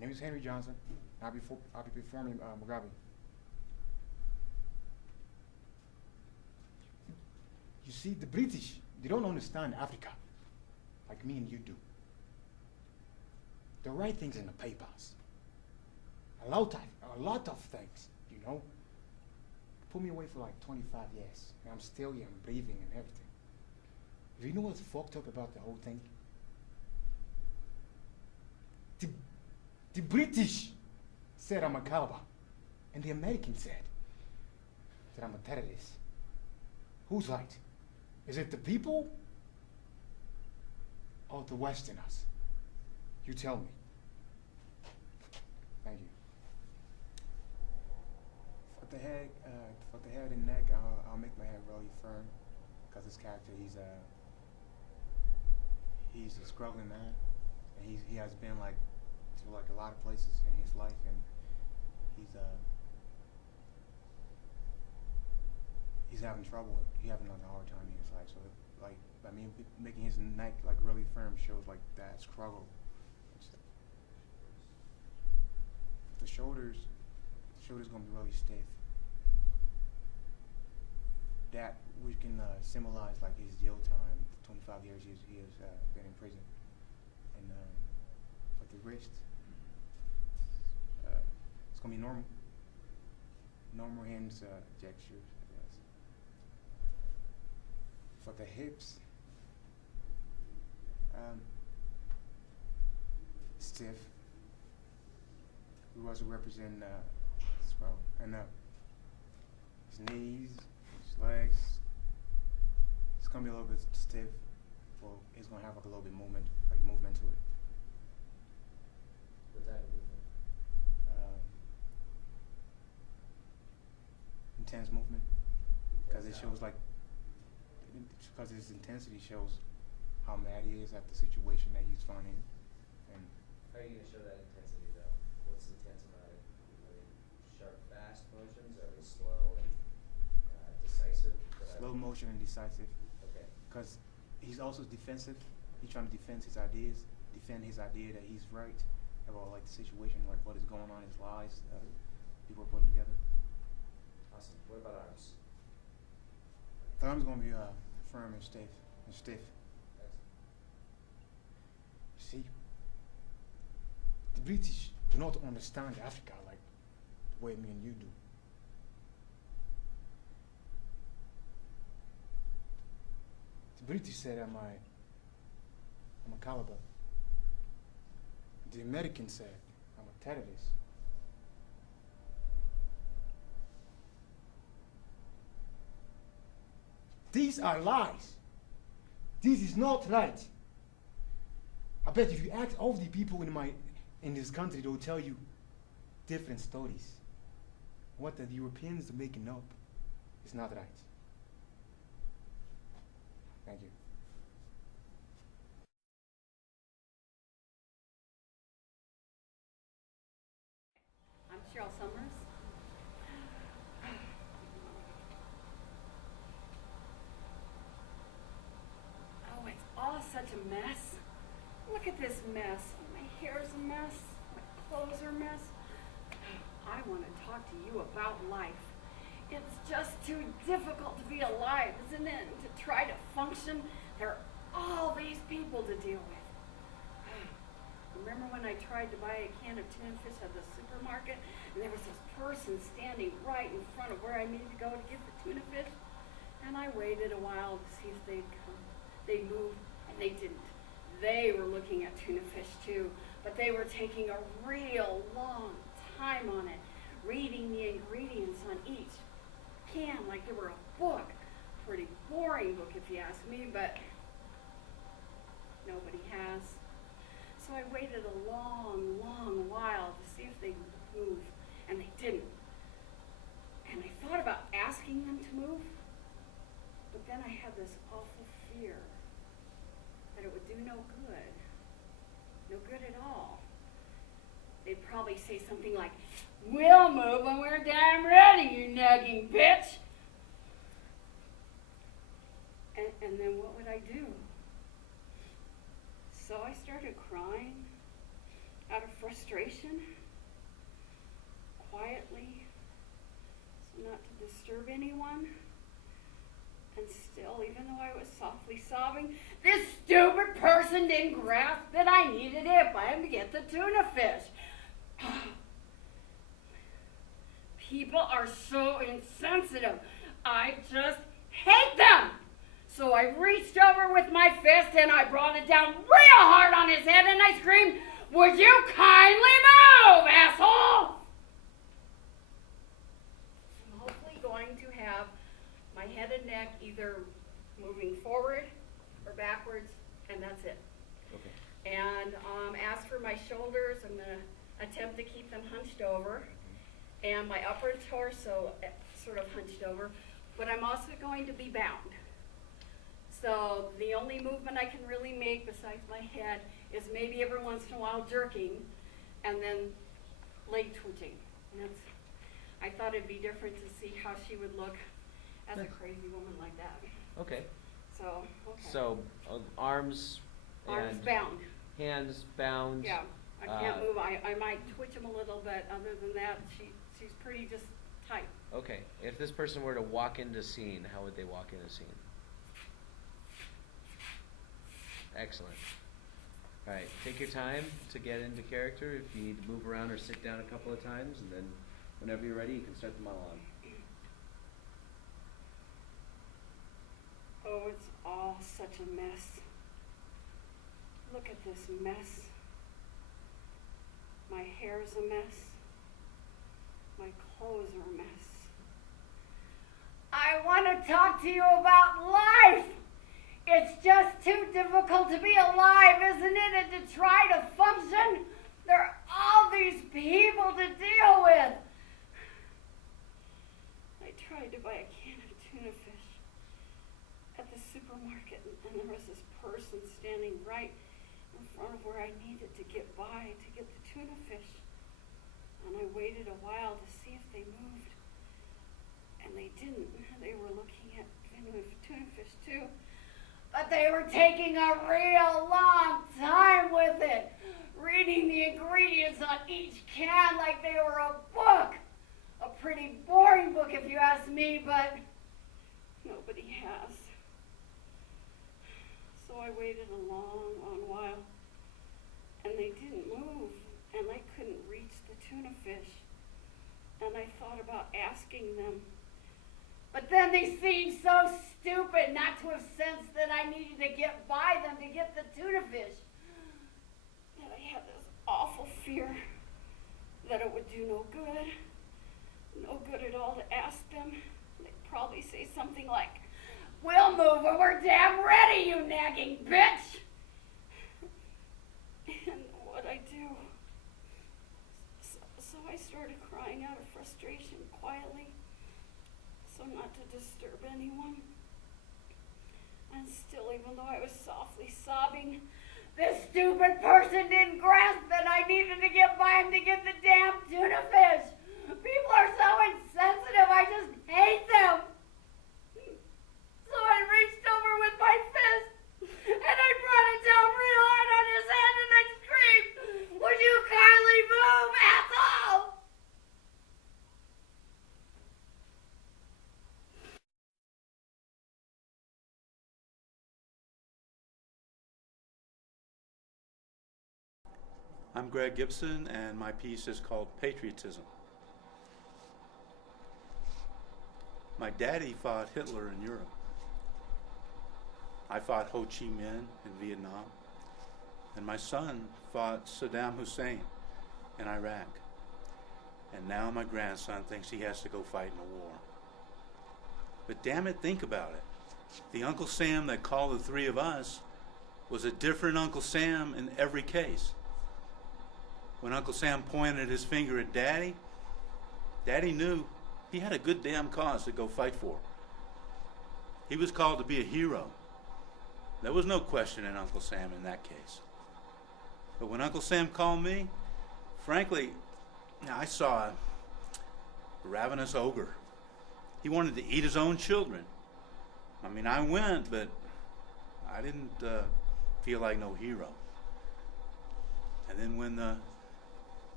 My name is Henry Johnson. I'll be performing Mugabe. You see, the British, they don't understand Africa like me and you do. They write things in the papers. A lot of things, you know. Put me away for like 25 years, and I'm still here, I'm breathing and everything. Do you know what's fucked up about the whole thing? The British said I'm a caliber, and the Americans said that I'm a terrorist. Who's right? Is it the people or the Westerners? You tell me. Thank you. For the head and neck, I'll make my head really firm, because this character, he's a struggling man, and he has been like to like a lot of places in his life, and he's having trouble. He's having like a hard time in his life. So like by me making his neck like really firm shows like that struggle. The shoulders gonna be really stiff. That we can symbolize like his jail time, 25 years he has been in prison. And for the wrist, it's gonna be normal hands gestures, I guess. For the hips, stiff. We also represent swell and his knees, his legs. It's gonna be a little bit stiff. Well, it's gonna have like a little bit movement to it. What type of movement? Intense movement, because it shows like, because his intensity shows how mad he is at the situation that he's found in. And how are you gonna show that intensity though? What's intense about it? Are they sharp, fast motions? Are they slow and decisive? Slow motion and decisive. Okay. Because he's also defensive. He's trying to defend his idea that he's right about like the situation, like what is going on, his lies that people are putting together. Awesome. What about arms? The arm's gonna be firm and stiff. Excellent. See, the British do not understand Africa like the way me and you do. The British said I'm a caliber. The Americans said I'm a terrorist. These are lies. This is not right. I bet if you ask all the people in this country, they'll tell you different stories. What the Europeans are making up is not right. Thank you. Summers. Oh, it's all such a mess. Look at this mess. My hair's a mess. My clothes are a mess. I want to talk to you about life. It's just too difficult to be alive, isn't it? And to try to function. There are all these people to deal with. Remember when I tried to buy a can of tuna fish at the supermarket, and there was this person standing right in front of where I needed to go to get the tuna fish? And I waited a while to see if they'd come. They moved, and they didn't. They were looking at tuna fish too, but they were taking a real long time on it, reading the ingredients on each can like they were a book. Pretty boring book if you ask me, but nobody has. So I waited a long, long while to see if they would move, and they didn't. And I thought about asking them to move, but then I had this awful fear that it would do no good. No good at all. They'd probably say something like, "We'll move when we're damn ready, you nagging bitch." And then what would I do? So I started crying out of frustration. frustration, quietly, so not to disturb anyone. And still, even though I was softly sobbing, this stupid person didn't grasp that I needed to hit by him to get the tuna fish. People are so insensitive. I just hate them. So I reached over with my fist and I brought it down real hard on his head and I screamed, "Would you kindly move, asshole?" I'm hopefully going to have my head and neck either moving forward or backwards, and that's it. Okay. And as for my shoulders, I'm going to attempt to keep them hunched over, and my upper torso sort of hunched over, but I'm also going to be bound. So the only movement I can really make besides my head is maybe every once in a while jerking, and then leg twitching. And I thought it'd be different to see how she would look as a crazy woman like that. Okay. So, okay. So, arms Arms and bound. hands bound. Yeah, I can't move. I might twitch them a little, but other than that, she's pretty just tight. Okay. If this person were to walk into scene, how would they walk into scene? Excellent. All right, take your time to get into character. If you need to move around or sit down a couple of times, and then whenever you're ready, you can start the monologue. Oh, it's all such a mess. Look at this mess. My hair's a mess. My clothes are a mess. I want to talk to you about life. It's just too difficult to be alive, isn't it? And to try to function. There are all these people to deal with. I tried to buy a can of tuna fish at the supermarket, and there was this person standing right in front of where I needed to get by to get the tuna fish. And I waited a while to see if they moved. And they didn't. They were looking at tuna fish too. But they were taking a real long time with it, reading the ingredients on each can like they were a book. A pretty boring book if you ask me, but nobody has. So I waited a long, long while, and they didn't move, and I couldn't reach the tuna fish. And I thought about asking them. But then they seemed so stupid not to have sensed that I needed to get by them to get the tuna fish. And I had this awful fear that it would do no good. No good at all to ask them. They'd probably say something like, "We'll move when we're damn ready, you nagging bitch." And what'd I do? So I started crying out of frustration quietly, so not to disturb anyone. And still, even though I was softly sobbing, this stupid person didn't grasp that I needed to get by him to get the damn tuna fish. People are so insensitive, I just hate them. So I reached over with my fist, and I brought it down real hard on his head, and I screamed, "Would you kindly move, asshole?" I'm Greg Gibson, and my piece is called Patriotism. My daddy fought Hitler in Europe. I fought Ho Chi Minh in Vietnam. And my son fought Saddam Hussein in Iraq. And now my grandson thinks he has to go fight in a war. But damn it, think about it. The Uncle Sam that called the three of us was a different Uncle Sam in every case. When Uncle Sam pointed his finger at Daddy, Daddy knew he had a good damn cause to go fight for. He was called to be a hero. There was no question in Uncle Sam in that case. But when Uncle Sam called me, frankly, I saw a ravenous ogre. He wanted to eat his own children. I mean, I went, but I didn't feel like no hero. And then when the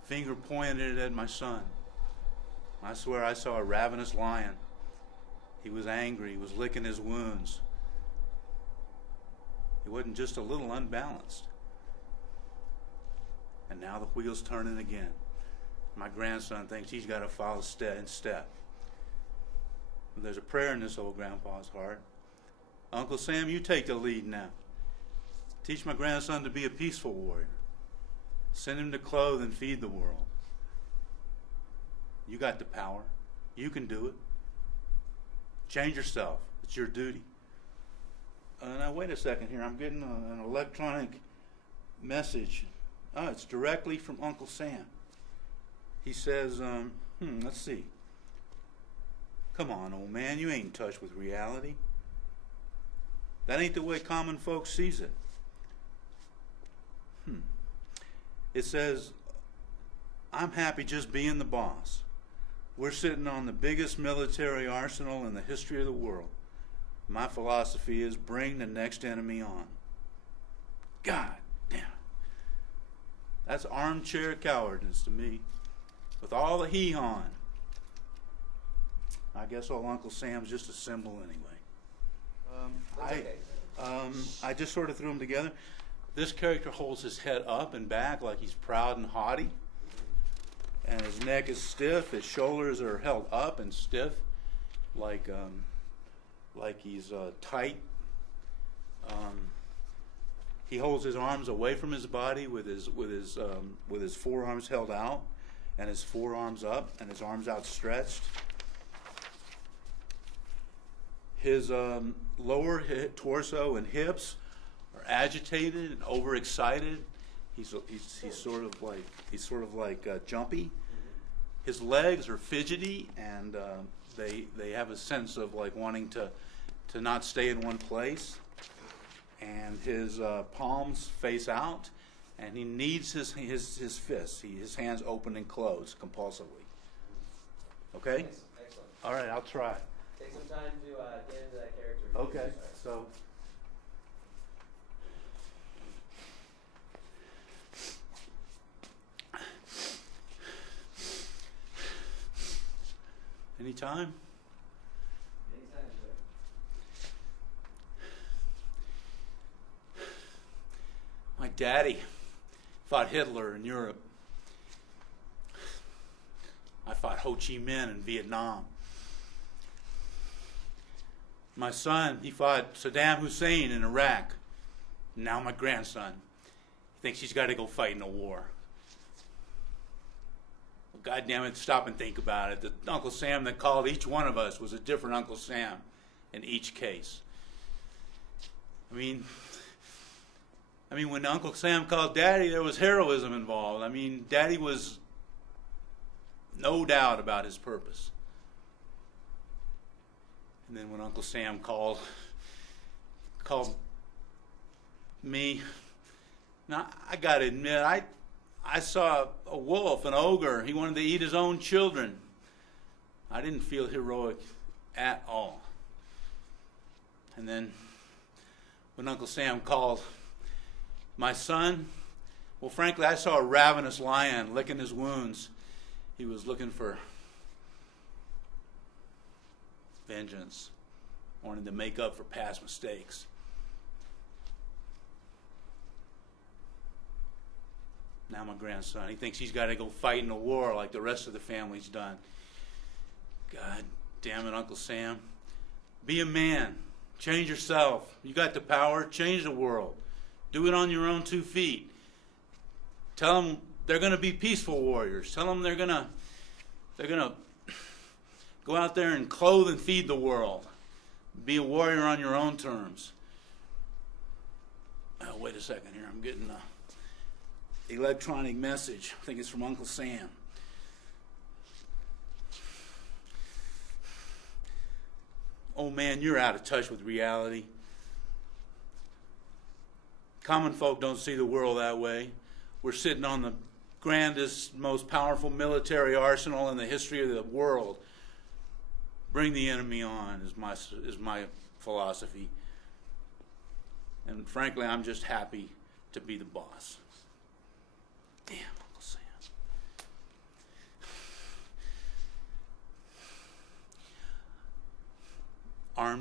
finger pointed at my son. I swear I saw a ravenous lion. He was angry. He was licking his wounds. He wasn't just a little unbalanced. And now the wheel's turning again. My grandson thinks he's got to follow in step. There's a prayer in this old grandpa's heart. Uncle Sam, you take the lead now. Teach my grandson to be a peaceful warrior. Send him to clothe and feed the world. You got the power. You can do it. Change yourself. It's your duty. Now wait a second here. I'm getting an electronic message. Oh, it's directly from Uncle Sam. He says, let's see. Come on, old man. You ain't in touch with reality. That ain't the way common folks sees it. It says, I'm happy just being the boss. We're sitting on the biggest military arsenal in the history of the world. My philosophy is bring the next enemy on. God damn. That's armchair cowardice to me. With all the hee-hawing. I guess old Uncle Sam's just a symbol anyway. I just sort of threw them together. This character holds his head up and back like he's proud and haughty. And his neck is stiff. His shoulders are held up and stiff, like he's tight. He holds his arms away from his body with his forearms held out, and his forearms up, and his arms outstretched. His lower torso and hips are agitated and overexcited. He's sort of like jumpy. His legs are fidgety, and they have a sense of like wanting to not stay in one place. And his palms face out, and he kneads his fists. His hands open and close compulsively. Okay. Nice. Excellent. All right, I'll try. Take some time to get into that character. Okay, so. Anytime? Anytime, sir. My daddy fought Hitler in Europe. I fought Ho Chi Minh in Vietnam. My son, he fought Saddam Hussein in Iraq. Now my grandson, he thinks he's got to go fight in a war. Well, God damn it, stop and think about it. The Uncle Sam that called each one of us was a different Uncle Sam in each case. I mean, when Uncle Sam called Daddy, there was heroism involved. I mean, Daddy was no doubt about his purpose. And then when Uncle Sam called me, now I got to admit, I saw a wolf, an ogre. He wanted to eat his own children. I didn't feel heroic at all. And then when Uncle Sam called my son, well, frankly, I saw a ravenous lion licking his wounds. He was looking for vengeance, wanted to make up for past mistakes. Now my grandson, he thinks he's got to go fight in a war like the rest of the family's done. God damn it, Uncle Sam. Be a man. Change yourself. You got the power. Change the world. Do it on your own 2 feet. Tell them they're going to be peaceful warriors. Tell them they're going to go out there and clothe and feed the world. Be a warrior on your own terms. Oh, wait a second here. I'm getting an electronic message. I think it's from Uncle Sam. Oh man, you're out of touch with reality. Common folk don't see the world that way. We're sitting on the grandest, most powerful military arsenal in the history of the world. Bring the enemy on is my philosophy. And frankly, I'm just happy to be the boss. Damn, Uncle Sam.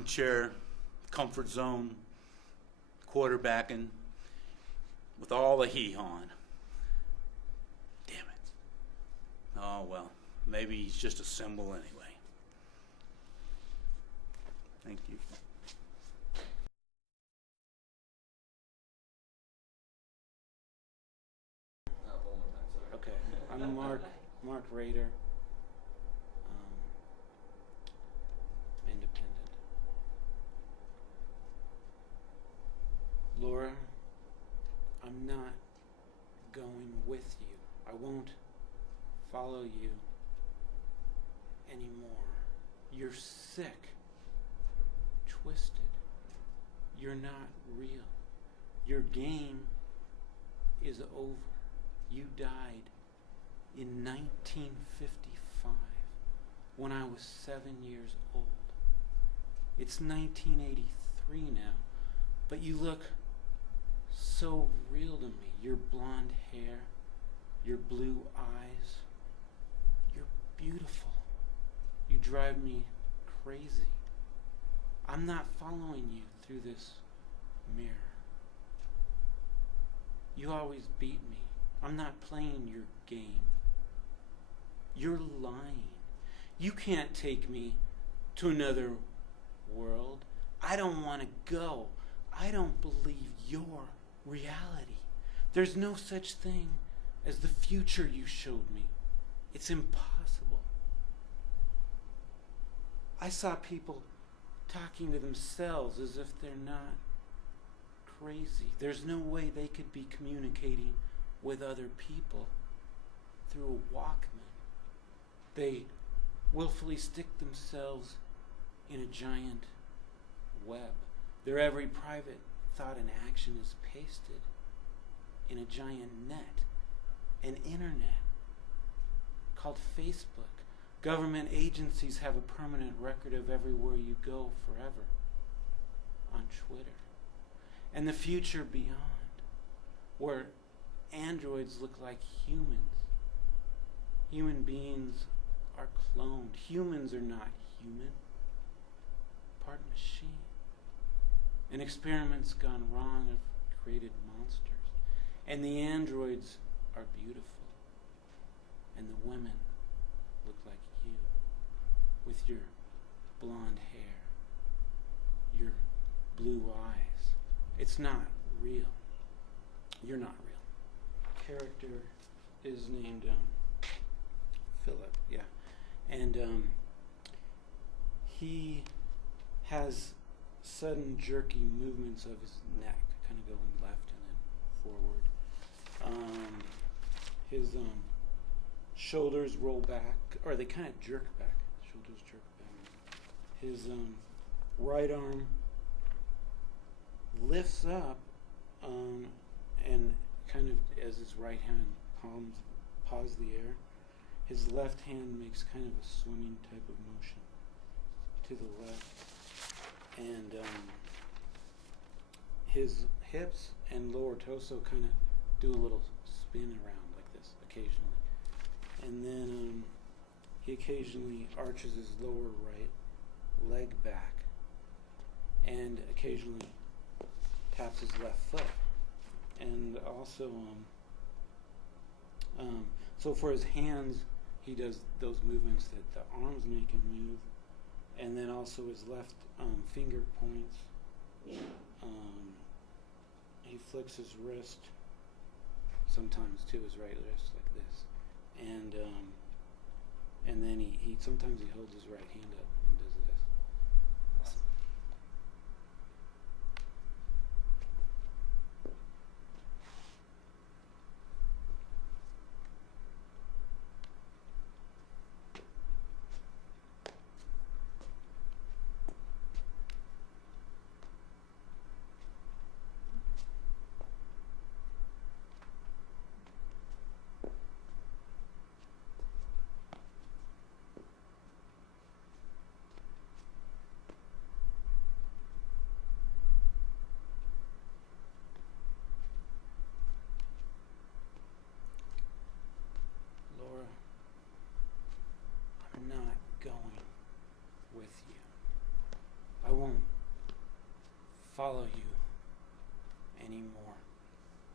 armchair, comfort zone, quarterbacking, with all the hee-hawing. Damn it. Oh, well, maybe he's just a symbol anyway. Thank you. Okay, I'm Mark Rader. Independent. Laura, I'm not going with you. I won't follow you anymore. You're sick, twisted. You're not real. Your game is over. You died in 1955 when I was 7 years old. It's 1983 now, but you look so real to me. Your blonde hair, your blue eyes, you're beautiful. You drive me crazy. I'm not following you through this mirror. You always beat me. I'm not playing your game. You're lying. You can't take me to another world. I don't want to go. I don't believe your reality. There's no such thing as the future you showed me. It's impossible. I saw people talking to themselves as if they're not crazy. There's no way they could be communicating with other people through a Walkman. They willfully stick themselves in a giant web. Their every private thought and action is pasted in a giant net, an internet called Facebook. Government agencies have a permanent record of everywhere you go forever on Twitter. And the future beyond, where androids look like humans. Human beings are cloned. Humans are not human. Part machine. And experiments gone wrong have created monsters. And the androids are beautiful. And the women look like you, with your blonde hair, your blue eyes. It's not real. You're not real. Character is named Philip, yeah. And he has sudden jerky movements of his neck, kind of going left and then forward. His shoulders roll back, or they kind of jerk back. Shoulders jerk back. His right arm lifts up and kind of, as his right hand paws the air, his left hand makes kind of a swimming type of motion to the left. And his hips and lower torso kind of do a little spin around like this occasionally. And then he occasionally arches his lower right leg back and occasionally taps his left foot. And also, so for his hands, he does those movements that the arms make him move. And then also his left finger points. He flicks his wrist sometimes to his right wrist like this. And then he sometimes he holds his right hand up and does this. Awesome.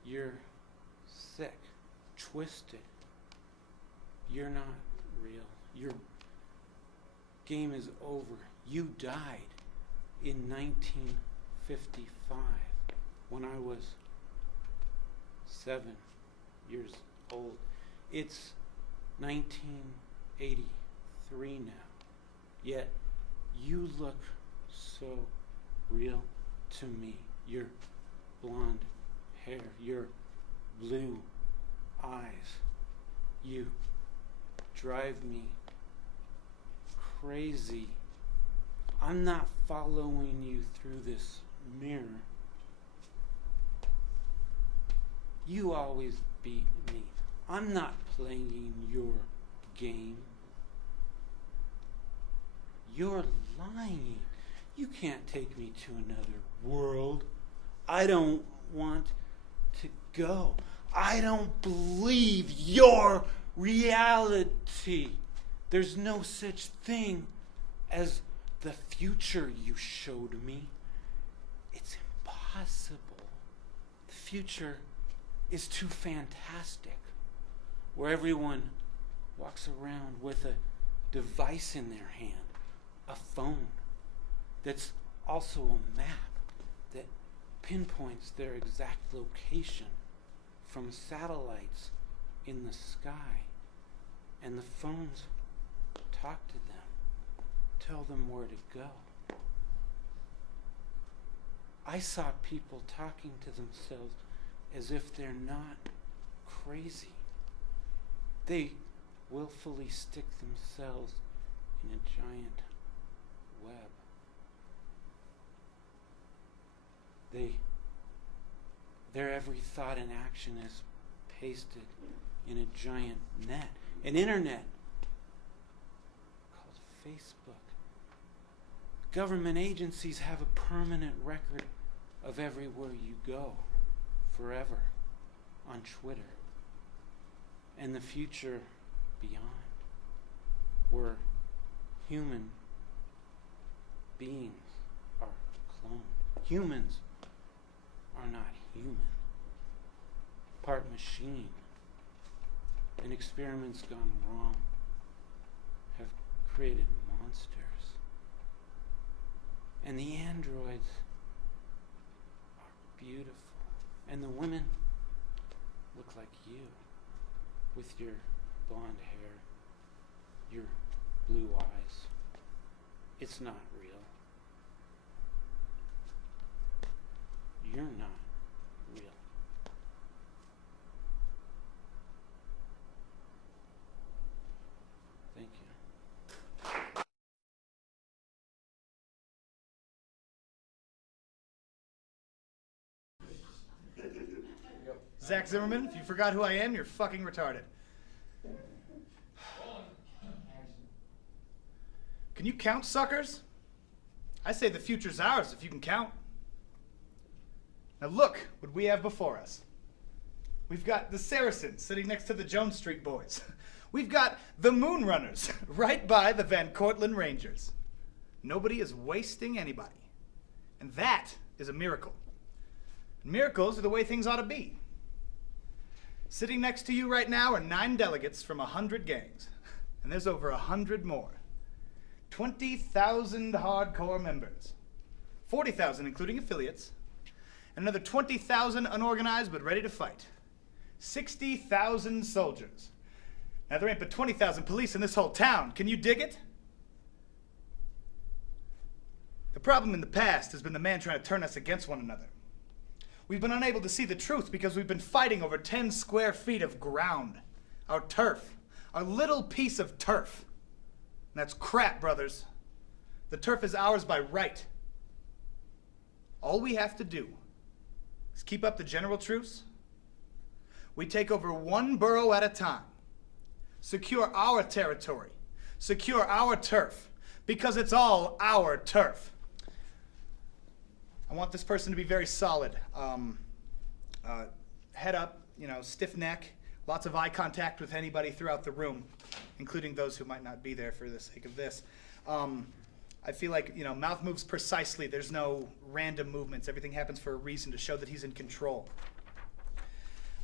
You're sick, twisted. You're not real. Your game is over. You died in 1955 when I was 7 years old. It's 1983 now. Yet you look so real to me. Your blonde hair, your blue eyes. You drive me crazy. I'm not following you through this mirror. You always beat me. I'm not playing your game. You're lying. You can't take me to another world. I don't want to go. I don't believe your reality. There's no such thing as the future you showed me. It's impossible. The future is too fantastic, where everyone walks around with a device in their hand, a phone that's also a map that pinpoints their exact location from satellites in the sky. And the phones talk to them, tell them where to go. I saw people talking to themselves as if they're not crazy. They willfully stick themselves in a giant web. Their every thought and action is pasted in a giant net, an internet called Facebook. Government agencies have a permanent record of everywhere you go, forever, on Twitter, and the future beyond, where human beings are cloned. Humans are not human. Part machine. And experiments gone wrong have created monsters. And the androids are beautiful. And the women look like you, with your blonde hair, your blue eyes. It's not real. You're not real. Thank you. Zach Zimmerman, if you forgot who I am, you're fucking retarded. Can you count, suckers? I say the future's ours if you can count. Now look what we have before us. We've got the Saracens sitting next to the Jones Street Boys. We've got the Moonrunners right by the Van Cortlandt Rangers. Nobody is wasting anybody. And that is a miracle. Miracles are the way things ought to be. Sitting next to you right now are 9 delegates from 100 gangs. And there's over 100 more. 20,000 hardcore members. 40,000 including affiliates. Another 20,000 unorganized but ready to fight. 60,000 soldiers. Now there ain't but 20,000 police in this whole town. Can you dig it? The problem in the past has been the man trying to turn us against one another. We've been unable to see the truth because we've been fighting over 10 square feet of ground. Our turf. Our little piece of turf. And that's crap, brothers. The turf is ours by right. All we have to do is keep up the general truce. We take over one borough at a time. Secure our territory. Secure our turf. Because it's all our turf. I want this person to be very solid. Head up, stiff neck, lots of eye contact with anybody throughout the room, including those who might not be there for the sake of this. I feel like, mouth moves precisely. There's no random movements. Everything happens for a reason to show that he's in control.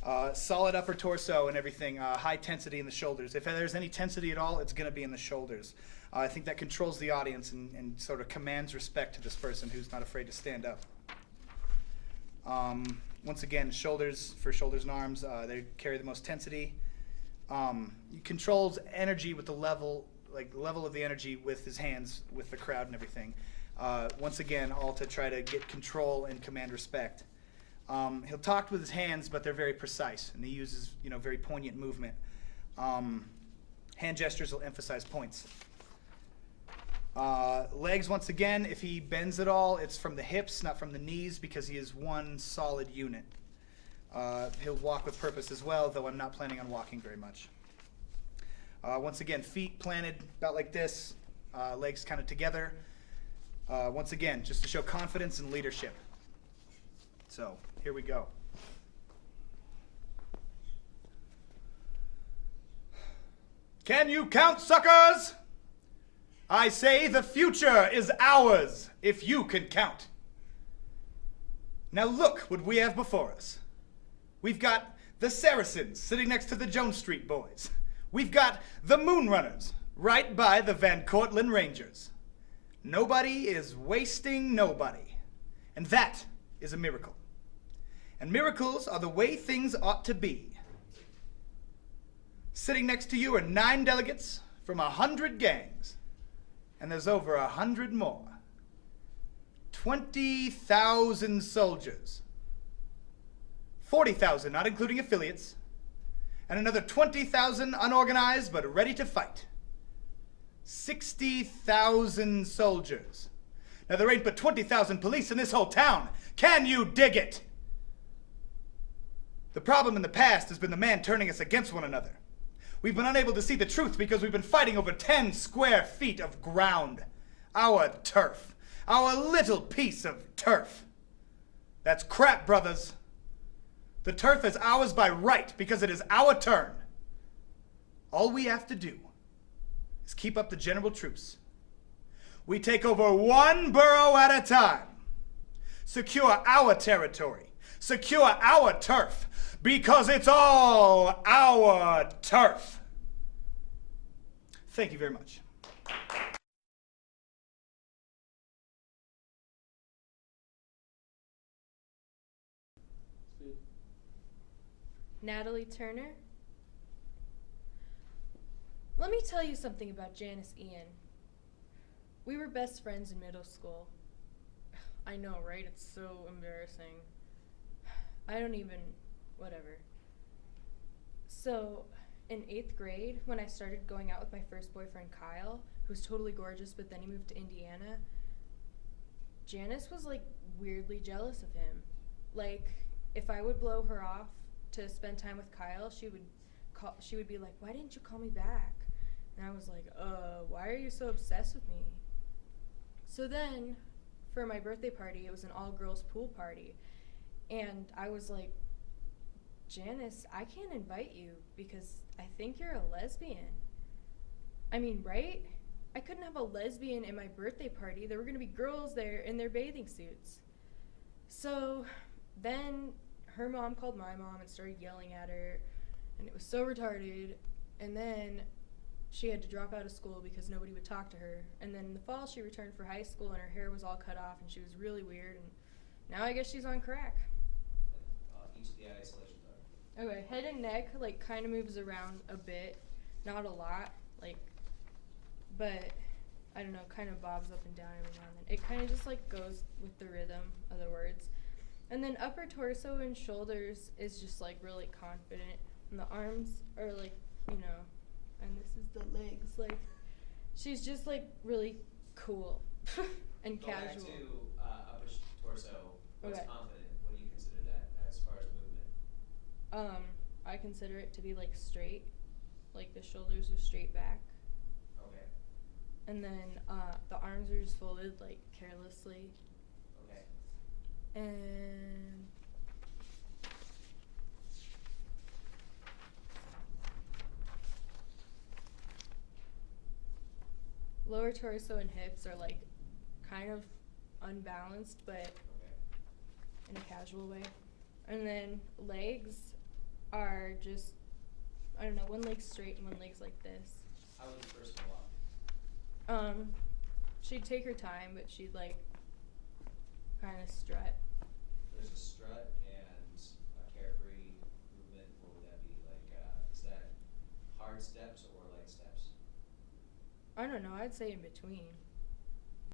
Solid upper torso and everything. High tensity in the shoulders. If there's any tensity at all, it's going to be in the shoulders. I think that controls the audience and sort of commands respect to this person who's not afraid to stand up. Once again, shoulders, for shoulders and arms, they carry the most tensity. He controls energy with the level of the energy with his hands, with the crowd and everything. Once again, all to try to get control and command respect. He'll talk with his hands, but they're very precise, and he uses, very poignant movement. Hand gestures will emphasize points. Legs, once again, if he bends at all, it's from the hips, not from the knees, because he is one solid unit. He'll walk with purpose as well, though I'm not planning on walking very much. Once again, feet planted about like this, legs kind of together. Once again, just to show confidence and leadership. So, here we go. Can you count, suckers? I say the future is ours, if you can count. Now look what we have before us. We've got the Saracens sitting next to the Jones Street Boys. We've got the Moonrunners right by the Van Cortlandt Rangers. Nobody is wasting nobody. And that is a miracle. And miracles are the way things ought to be. Sitting next to you are 9 delegates from 100 gangs. And there's over 100 more. 20,000 soldiers. 40,000, not including affiliates. And another 20,000 unorganized but ready to fight. 60,000 soldiers. Now there ain't but 20,000 police in this whole town. Can you dig it? The problem in the past has been the man turning us against one another. We've been unable to see the truth because we've been fighting over 10 square feet of ground. Our turf. Our little piece of turf. That's crap, brothers. The turf is ours by right because it is our turn. All we have to do is keep up the general truce. We take over one borough at a time. Secure our territory. Secure our turf. Because it's all our turf. Thank you very much. Natalie Turner. Let me tell you something about Janice Ian. We were best friends in middle school. I know, right? It's so embarrassing. Whatever. So, in 8th grade, when I started going out with my first boyfriend, Kyle, who's totally gorgeous, but then he moved to Indiana, Janice was, weirdly jealous of him. If I would blow her off to spend time with Kyle, she would be like, "Why didn't you call me back?" And I was like, why are you so obsessed with me? So then, for my birthday party, it was an all-girls pool party. And I was like, "Janice, I can't invite you because I think you're a lesbian." I mean, right? I couldn't have a lesbian in my birthday party. There were going to be girls there in their bathing suits. So then her mom called my mom and started yelling at her, and it was so retarded. And then she had to drop out of school because nobody would talk to her. And then in the fall, she returned for high school, and her hair was all cut off, and she was really weird. And now I guess she's on crack. Each of the eye isolations are. Okay, head and neck, kind of moves around a bit. Not a lot, but, I don't know, kind of bobs up and down every now and then. It kind of just, goes with the rhythm of the words. And then upper torso and shoulders is just, really confident. And the arms are, and this is the legs, she's just, really cool and Go casual. back to upper torso. What's Okay. confident? What do you consider that as far as movement? I consider it to be, straight. The shoulders are straight back. Okay. And then the arms are just folded, carelessly. Okay. And lower torso and hips are kind of unbalanced, but Okay. in a casual way. And then legs are just, I don't know, one leg's straight and one leg's like this. How would the first one walk? She'd take her time, but she'd like kind of strut. There's a strut and a carefree movement. What would that be? Like, is that hard steps or light steps? I don't know, I'd say in between.